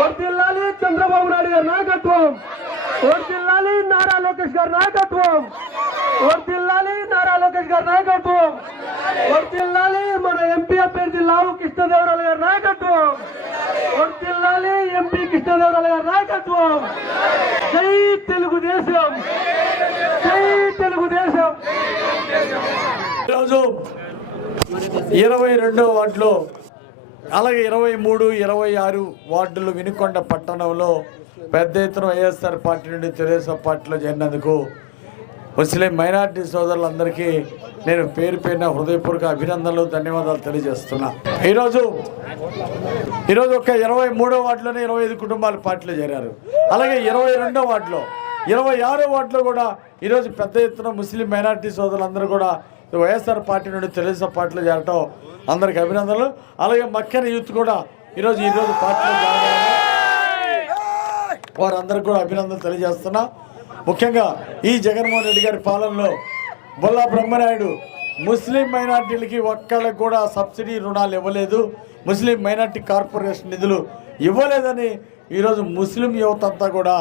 వర్తిల్లాలి చంద్రబాబు నాయుడు గారి నాయకత్వం. వర్తిల్లాలి నారా లోకేష్ గారి నాయకత్వం. వర్తిల్లాలి నారా లోకేష్ గారి నాయకత్వం. వర్తిల్లాలి మన ఎంపీ అభ్యర్థి లావు కృష్ణదేవరాయలు గారి నాయకత్వం. వర్తిల్లాలి ఎంపీ కృష్ణదేవరాయలు గారి నాయకత్వం. జై తెలుగుదేశం. జై తెలుగుదేశం. ఈరోజు ఇరవై రెండో వాటిలో అలాగే ఇరవై మూడు ఇరవై ఆరు వార్డులు వినుకొండ పట్టణంలో పెద్ద ఎత్తున వైఎస్ఆర్ పార్టీ నుండి తెలుగుదేశం పార్టీలో చేరినందుకు ముస్లిం మైనార్టీ సోదరులందరికీ నేను పేరు పేరిన హృదయపూర్వక అభినందనలు ధన్యవాదాలు తెలియజేస్తున్నా. ఈరోజు ఈరోజు ఒక ఇరవై మూడో వార్డులోనే ఇరవై ఐదు కుటుంబాలు పార్టీలో చేరారు. అలాగే ఇరవై రెండో వార్డులో ఇరవై ఆరో వార్డులో కూడా ఈరోజు పెద్ద ఎత్తున ముస్లిం మైనార్టీ సోదరులందరూ కూడా వైఎస్ఆర్ పార్టీ నుండి తెలుగుదేశం పార్టీలో చేరటం అందరికి అభినందనలు. అలాగే మక్కన యూత్ కూడా ఈరోజు ఈరోజు పార్టీలో జాయిన్ వారందరికీ కూడా అభినందనలు తెలియజేస్తున్నా. ముఖ్యంగా ఈ జగన్మోహన్ రెడ్డి గారి పాలనలో బొల్లా బ్రహ్మనాయుడు ముస్లిం మైనార్టీలకి ఒక్కళ్ళకి కూడా సబ్సిడీ రుణాలు ఇవ్వలేదు. ముస్లిం మైనార్టీ కార్పొరేషన్ నిధులు ఇవ్వలేదని ఈరోజు ముస్లిం యువత అంతా కూడా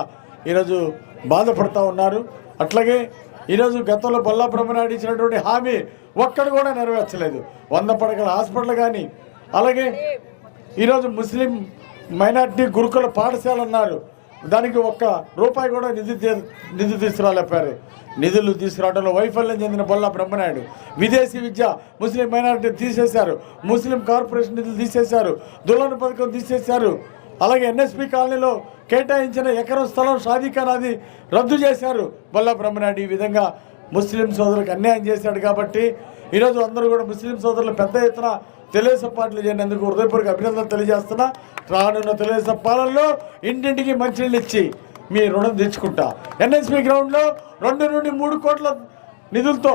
ఈరోజు బాధపడుతూ ఉన్నారు. అట్లాగే ఈరోజు గతంలో బొల్లా బ్రహ్మనాయుడు ఇచ్చినటువంటి హామీ ఒక్కడు కూడా నెరవేర్చలేదు. వంద పడకల హాస్పిటల్ కానీ అలాగే ఈరోజు ముస్లిం మైనార్టీ గురుకుల పాఠశాల అన్నారు. దానికి ఒక్క రూపాయి కూడా నిధి నిధి తీసుకురాలేపారు నిధులు తీసుకురావడంలో వైఫల్యం చెందిన బొల్లా బ్రహ్మనాయుడు విదేశీ విద్య ముస్లిం మైనారిటీ తీసేశారు. ముస్లిం కార్పొరేషన్ నిధులు తీసేశారు. దుల్హన్ పథకం తీసేశారు. అలాగే ఎన్ఎస్పి కాలనీలో కేటాయించిన ఎకరం స్థలం షాదీఖానాది రద్దు చేశారు. బొల్లా బ్రహ్మనాయుడు ఈ విధంగా ముస్లిం సోదరులకు అన్యాయం చేశాడు కాబట్టి ఈరోజు అందరూ కూడా ముస్లిం సోదరులు పెద్ద ఎత్తున తెలుగుదేశం పార్టీలు చేరినందుకు హృదయపూర్వక అభినందనలు తెలియజేస్తున్నా. రానున్న తెలుగుదేశం పాలనలో ఇంటింటికి మంచినీళ్ళు ఇచ్చి మీ రుణం తెచ్చుకుంటా ఎన్ఎస్పి గ్రౌండ్లో రెండు నుండి మూడు కోట్ల నిధులతో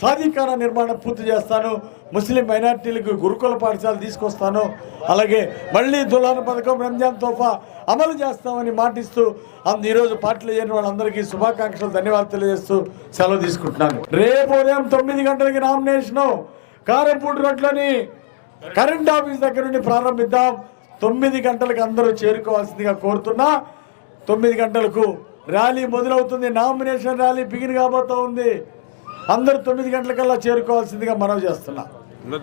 షాదీఖానా నిర్మాణం పూర్తి చేస్తాను ముస్లిం మైనార్టీలకు గురుకుల పాఠశాల తీసుకొస్తాను అలాగే మళ్ళీ దులాన్ పథకం రంజాన్ తోఫా అమలు చేస్తామని మాటిస్తూ అందు ఈరోజు పార్టీలు చేయని వాళ్ళందరికీ శుభాకాంక్షలు ధన్యవాదాలు తెలియజేస్తూ సెలవు తీసుకుంటున్నాను. రేపు ఉదయం తొమ్మిది గంటలకి నామినేషను కారంపూడి రోడ్లోని కరెంట్ ఆఫీస్ దగ్గర నుండి ప్రారంభిద్దాం. తొమ్మిది గంటలకు అందరూ చేరుకోవాల్సిందిగా కోరుతున్నా. తొమ్మిది గంటలకు ర్యాలీ మొదలవుతుంది. నామినేషన్ ర్యాలీ బిగిన్ కాబోతా ఉంది. అందరూ తొమ్మిది గంటలకల్లా చేరుకోవాల్సిందిగా మనవి చేస్తున్నా.